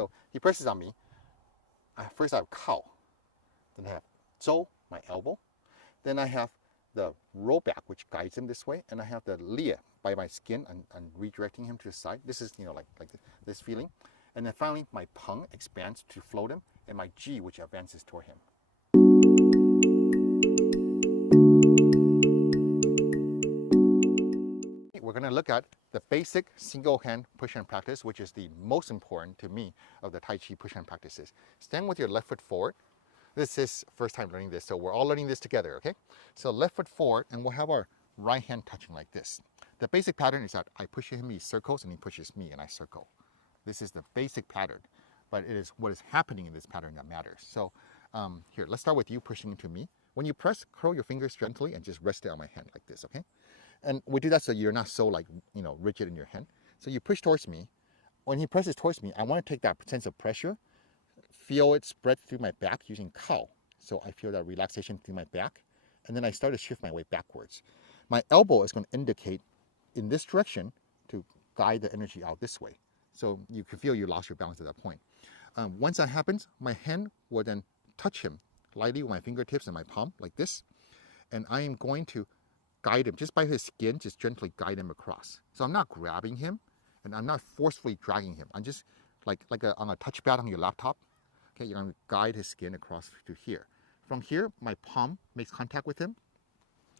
So he presses on me. First I have cow, then I have zhou, my elbow, then I have the rollback, which guides him this way, and I have the lia by my skin and redirecting him to the side. This is, like this feeling. And then finally, my pung expands to float him, and my ji, which advances toward him. We're going to look at the basic single hand push hand practice, which is the most important to me of the Tai Chi push hand practices. Stand with your left foot forward. This is first time learning this, so we're all learning this together, okay? So left foot forward, and we'll have our right hand touching like this. The basic pattern is that I push him, he circles, and he pushes me, and I circle. This is the basic pattern, but it is what is happening in this pattern that matters. So here, let's start with you pushing into me. When you press, curl your fingers gently and just rest it on my hand like this, okay? And we do that so you're not so rigid in your hand. So you push towards me. When he presses towards me, I want to take that sense of pressure, feel it spread through my back using cow. So I feel that relaxation through my back, and then I start to shift my way backwards. My elbow is going to indicate in this direction to guide the energy out this way. So you can feel you lost your balance at that point. Once that happens, my hand will then touch him lightly with my fingertips and my palm like this, and I am going to guide him just by his skin, just gently guide him across. So I'm not grabbing him, and I'm not forcefully dragging him. I'm just like on a touchpad on your laptop. Okay, you're going to guide his skin across to here. From here, my palm makes contact with him,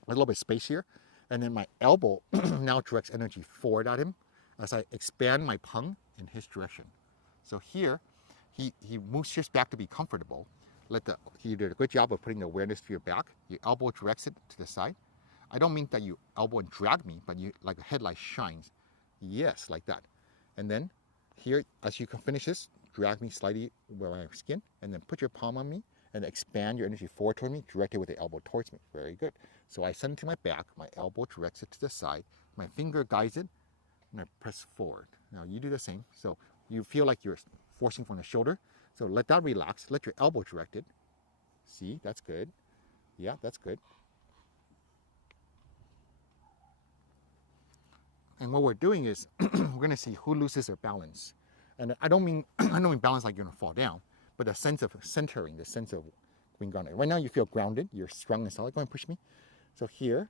a little bit of space here, and then my elbow now directs energy forward at him as I expand my pung in his direction. So here, he shifts back to be comfortable. He did a good job of putting the awareness to your back. Your elbow directs it to the side. I don't mean that you elbow and drag me, but you like a headlight shines. Yes, like that. And then here, as you can finish this, drag me slightly with my skin, and then put your palm on me, and expand your energy forward toward me, direct it with the elbow towards me. Very good. So I send it to my back, my elbow directs it to the side, my finger guides it, and I press forward. Now you do the same. So you feel like you're forcing from the shoulder. So let that relax. Let your elbow direct it. See, that's good. Yeah, that's good. And what we're doing is we're going to see who loses their balance. And I don't mean balance like you're going to fall down, but a sense of centering, the sense of being grounded. Right now you feel grounded. You're strong and solid. Go ahead and push me. So here,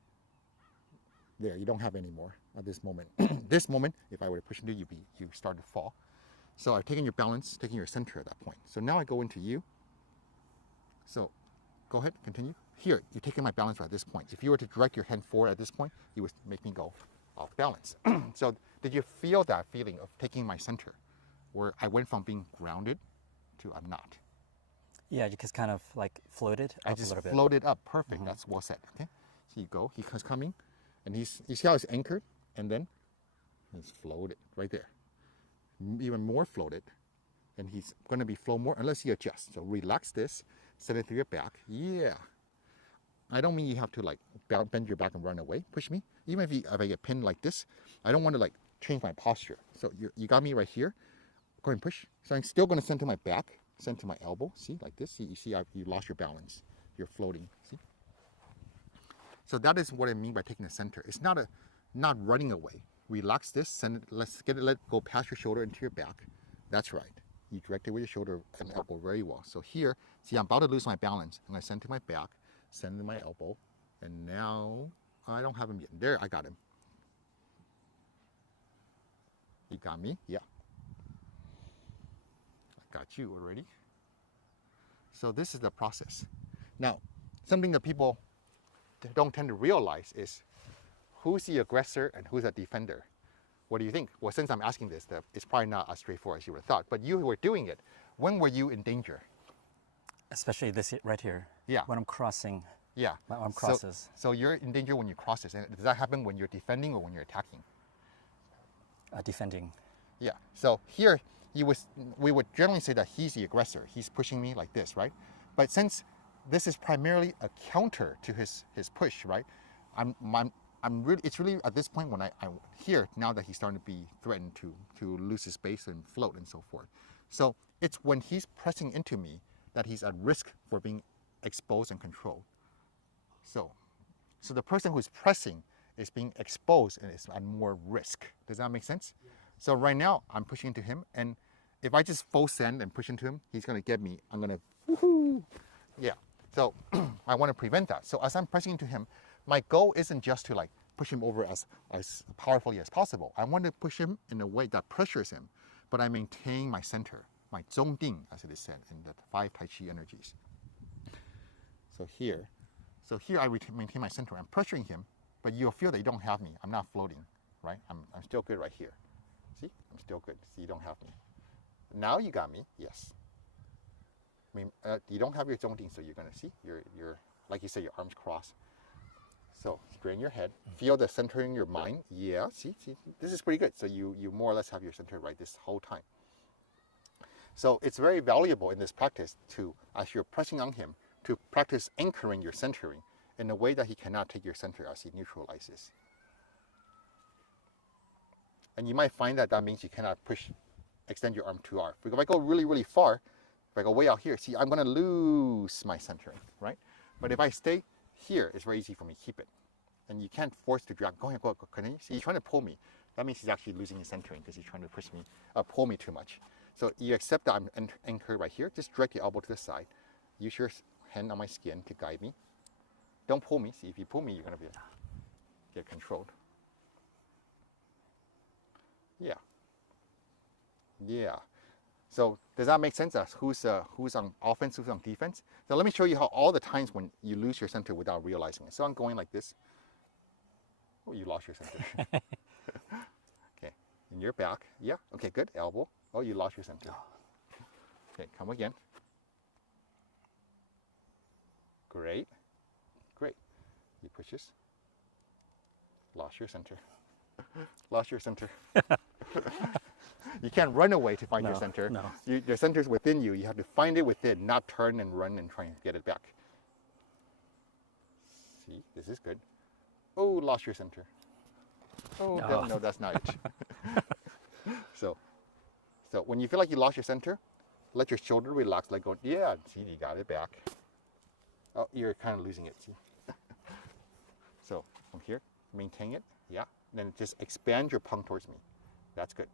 there, you don't have any more at this moment. This moment, if I were to push into you, you start to fall. So I've taken your balance, taking your center at that point. So now I go into you. So go ahead, continue. Here, you're taking my balance right at this point. If you were to direct your hand forward at this point, you would make me go off balance. So did you feel that feeling of taking my center, where I went from being grounded to I'm not? Yeah, you just kind of like floated up a little bit. I just floated up. Perfect. That's well said. Okay. So you go. He's coming, and you see how it's anchored, and then he's floated right there. Even more floated, and he's going to be flow more unless you adjust. So relax this, send it through your back. Yeah. I don't mean you have to like bend your back and run away. Push me. Even if I get pinned like this, I don't want to like change my posture. So you got me right here. Go ahead and push. So I'm still going to send to my back, send to my elbow. See, like this. See, you see how you lost your balance. You're floating. See. So that is what I mean by taking the center. It's not running away. Relax this. Send it. Let it go past your shoulder into your back. That's right. You direct it with your shoulder and elbow very well. So here, see, I'm about to lose my balance, and I send to my back, send to my elbow, and now I don't have him yet. There, I got him. You got me? Yeah. I got you already. So this is the process. Now, something that people don't tend to realize is who's the aggressor and who's the defender. What do you think? Well, since I'm asking this, it's probably not as straightforward as you would have thought, but you were doing it. When were you in danger? Especially this right here. Yeah. When I'm crossing. Yeah. My arm crosses. So you're in danger when you cross this. And does that happen when you're defending or when you're attacking? Defending. Yeah. So here, we would generally say that he's the aggressor. He's pushing me like this, right? But since this is primarily a counter to his push, right? It's really at this point when I hear now that he's starting to be threatened to lose his space and float and so forth. So it's when he's pressing into me that he's at risk for being exposed and controlled. So the person who's pressing is being exposed and is at more risk. Does that make sense? Yeah. So right now I'm pushing into him, and if I just full send and push into him, he's going to get me. I'm going to, woohoo! Yeah. So I want to prevent that. So as I'm pressing into him, my goal isn't just to like push him over as powerfully as possible. I want to push him in a way that pressures him, but I maintain my center, my 中定, as it is said in the 5 Tai Chi Energies. So here I maintain my center. I'm pressuring him, but you'll feel that you don't have me. I'm not floating, right? I'm still good right here. See, I'm still good. See, you don't have me. Now you got me, yes. I mean, you don't have your 中定, so you're gonna see, you're like you say, your arms crossed. So straighten your head, feel the center in your mind. Yeah, see, this is pretty good. So you more or less have your center right this whole time. So it's very valuable in this practice to, as you're pressing on him, to practice anchoring your centering in a way that he cannot take your center as he neutralizes. And you might find that means you cannot extend your arm too far. If I go really, really far, if I go way out here, see, I'm gonna lose my centering, right? But if I stay here, it's very easy for me to keep it. And you can't force to drag. Go ahead, go. Continue. See, he's trying to pull me. That means he's actually losing his centering because he's trying to push me, pull me too much. So you accept that I'm anchored right here. Just drag the elbow to the side. Use your hand on my skin to guide me. Don't pull me. See, if you pull me, you're gonna get controlled. Yeah. Yeah. So does that make sense? Who's on offense, who's on defense? So let me show you how all the times when you lose your center without realizing it. So I'm going like this. Oh, you lost your center. Okay, in your back. Yeah, okay, good. Elbow. Oh, you lost your center. Okay, come again. Great. Great. You push this. Lost your center. Lost your center. You can't run away to find your center. No. Your center is within you. You have to find it within, not turn and run and try and get it back. See, this is good. Oh, lost your center. Oh, no, that's not it. So when you feel like you lost your center, let your shoulder relax, let go. Yeah, see, you got it back. Oh, you're kind of losing it, see? So from here, maintain it, yeah. Then just expand your palm towards me. That's good.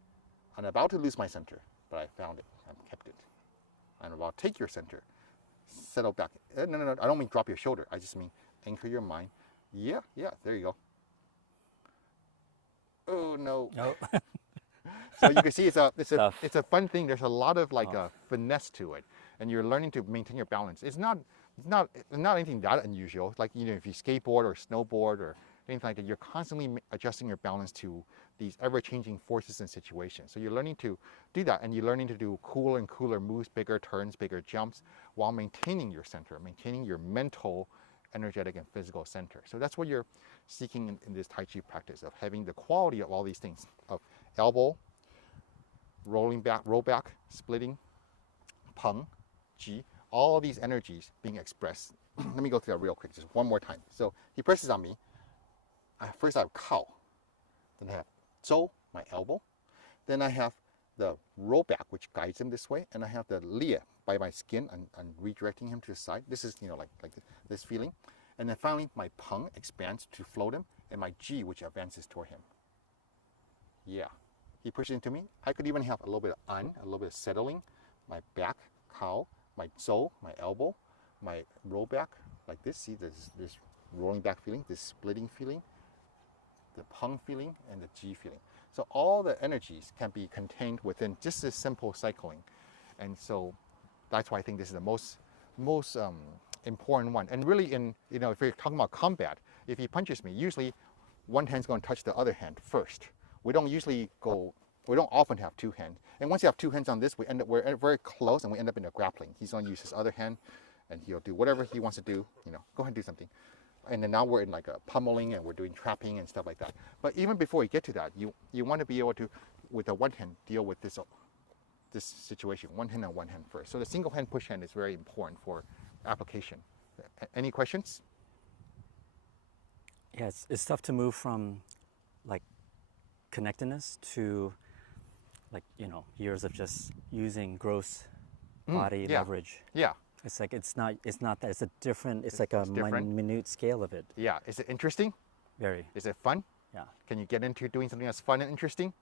I'm about to lose my center, but I found it. I kept it. I'm about to take your center. Settle back. No. I don't mean drop your shoulder. I just mean anchor your mind. Yeah. There you go. Oh no. Nope. So you can see it's a fun thing. There's a lot of finesse to it, and you're learning to maintain your balance. It's not anything that unusual. Like if you skateboard or snowboard or anything like that, you're constantly adjusting your balance to these ever-changing forces and situations. So you're learning to do that, and you're learning to do cooler and cooler moves, bigger turns, bigger jumps, while maintaining your center, maintaining your mental, energetic, and physical center. So that's what you're seeking in this Tai Chi practice, of having the quality of all these things, of elbow, rolling back, roll back, splitting, peng, ji, all these energies being expressed. Let me go through that real quick, just one more time. So he presses on me. First I have kao, then I have zhou, my elbow, then I have the roll back, which guides him this way, and I have the lie by my skin and redirecting him to the side. This is like this feeling, and then finally my peng expands to float him, and my ji, which advances toward him. Yeah, he pushes into me. I could even have a little bit of a little bit of settling, my back, kao, my zhou, my elbow, my roll back like this. See this rolling back feeling, this splitting feeling, the peng feeling, and the ji feeling. So all the energies can be contained within just this simple cycling. And so that's why I think this is the most important one. And really if you're talking about combat, if he punches me, usually one hand's going to touch the other hand first. We don't often have two hands. And once you have two hands on this, we're very close and we end up in a grappling. He's going to use his other hand and he'll do whatever he wants to do, go ahead and do something. And then now we're in like a pummeling and we're doing trapping and stuff like that. But even before you get to that, you want to be able to, with the one hand, deal with this situation, one hand on one hand first. So the single hand push hand is very important for application. Any questions? Yeah, it's tough to move from like connectedness to years of just using gross body leverage. Yeah. It's like it's not that, it's a different, it's like a minute scale of it. Yeah. Is it interesting? Very. Is it fun? Yeah. Can you get into doing something that's fun and interesting?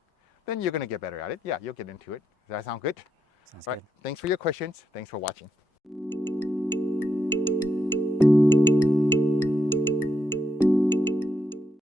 Then you're going to get better at it. Yeah, you'll get into it. Does that sound good? Sounds All right. good. Thanks for your questions. Thanks for watching.